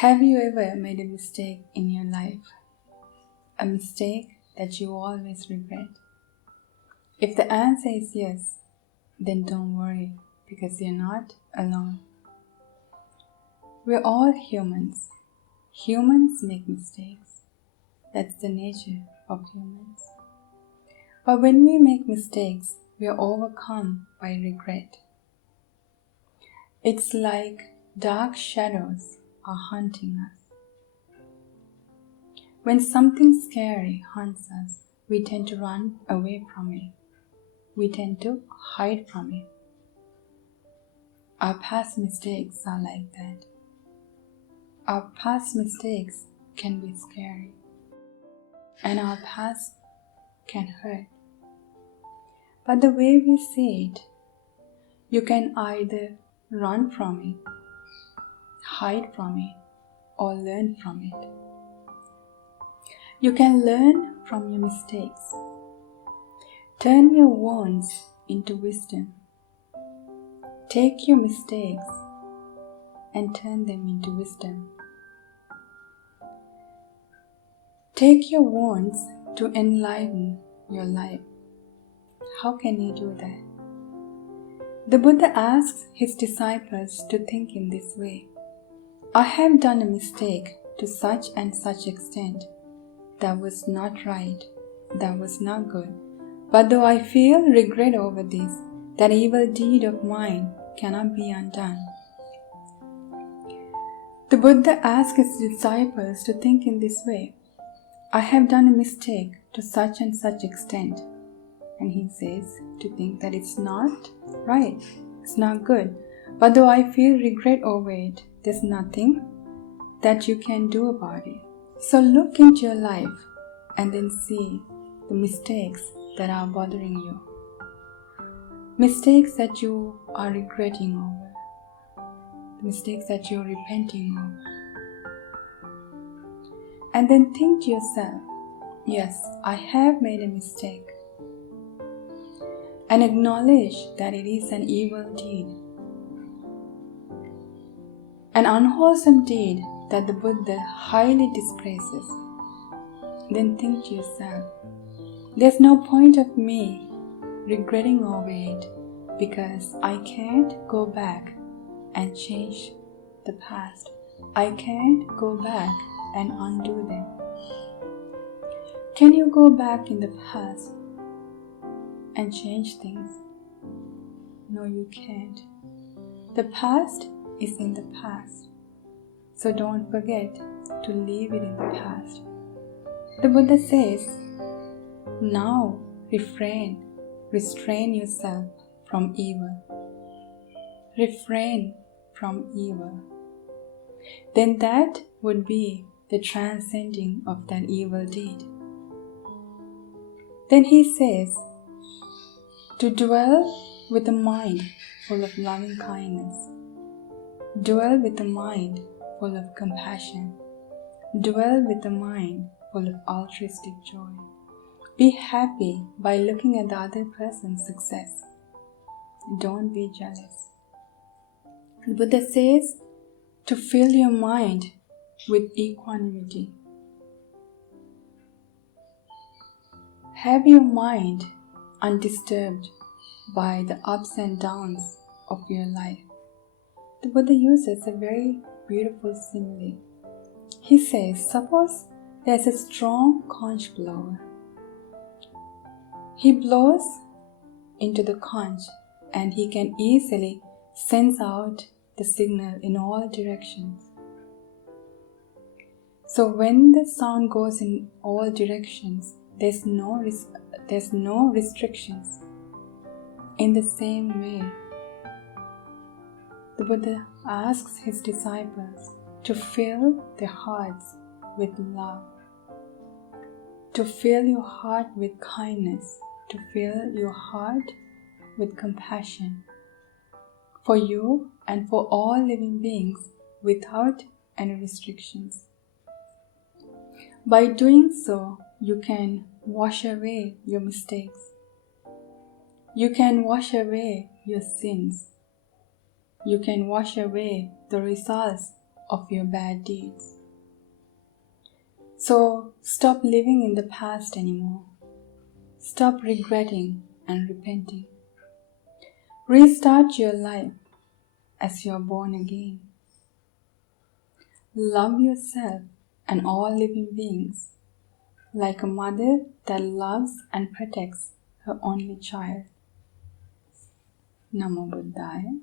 Have you ever made a mistake in your life? A mistake that you always regret? If the answer is yes, then don't worry because you're not alone. We're all humans. Humans make mistakes. That's the nature of humans. But when we make mistakes, we are overcome by regret. It's like dark shadows are hunting us. When something scary hunts us, we tend to run away from it. We tend to hide from it. Our past mistakes are like that. Our past mistakes can be scary, and our past can hurt. But the way we see it, you can either run from it, hide from it, or learn from it. You can learn from your mistakes. Turn your wounds into wisdom. Take your mistakes and turn them into wisdom. Take your wounds to enliven your life. How can you do that? The Buddha asks his disciples to think in this way. I have done a mistake to such and such extent. That was not right. That was not good. But though I feel regret over this, that evil deed of mine cannot be undone. The Buddha asks his disciples to think in this way. I have done a mistake to such and such extent. And he says to think that it's not right, it's not good. But though I feel regret over it, there's nothing that you can do about it. So look into your life and then see the mistakes that are bothering you. Mistakes that you are regretting over. The mistakes that you're repenting over. And then think to yourself, yes, I have made a mistake. And acknowledge that it is an evil deed. An unwholesome deed that the Buddha highly dispraises. Then think to yourself, there's no point of me regretting over it because I can't go back and change the past. I can't go back and undo them. Can you go back in the past and change things? No, you can't. The past is in the past. So don't forget to leave it in the past. The Buddha says, now restrain yourself from evil. Refrain from evil. Then that would be the transcending of that evil deed. Then he says, to dwell with a mind full of loving kindness. Dwell with a mind full of compassion. Dwell with a mind full of altruistic joy. Be happy by looking at the other person's success. Don't be jealous. The Buddha says to fill your mind with equanimity. Have your mind undisturbed by the ups and downs of your life. The Buddha uses a very beautiful simile. He says, suppose there's a strong conch blower. He blows into the conch and he can easily sense out the signal in all directions. So when the sound goes in all directions, there's no restrictions. In the same way, the Buddha asks his disciples to fill their hearts with love, to fill your heart with kindness, to fill your heart with compassion for you and for all living beings without any restrictions. By doing so, you can wash away your mistakes. You can wash away your sins. You can wash away the results of your bad deeds. So stop living in the past anymore. Stop regretting and repenting. Restart your life as you are born again. Love yourself and all living beings like a mother that loves and protects her only child. Namo Buddhaya.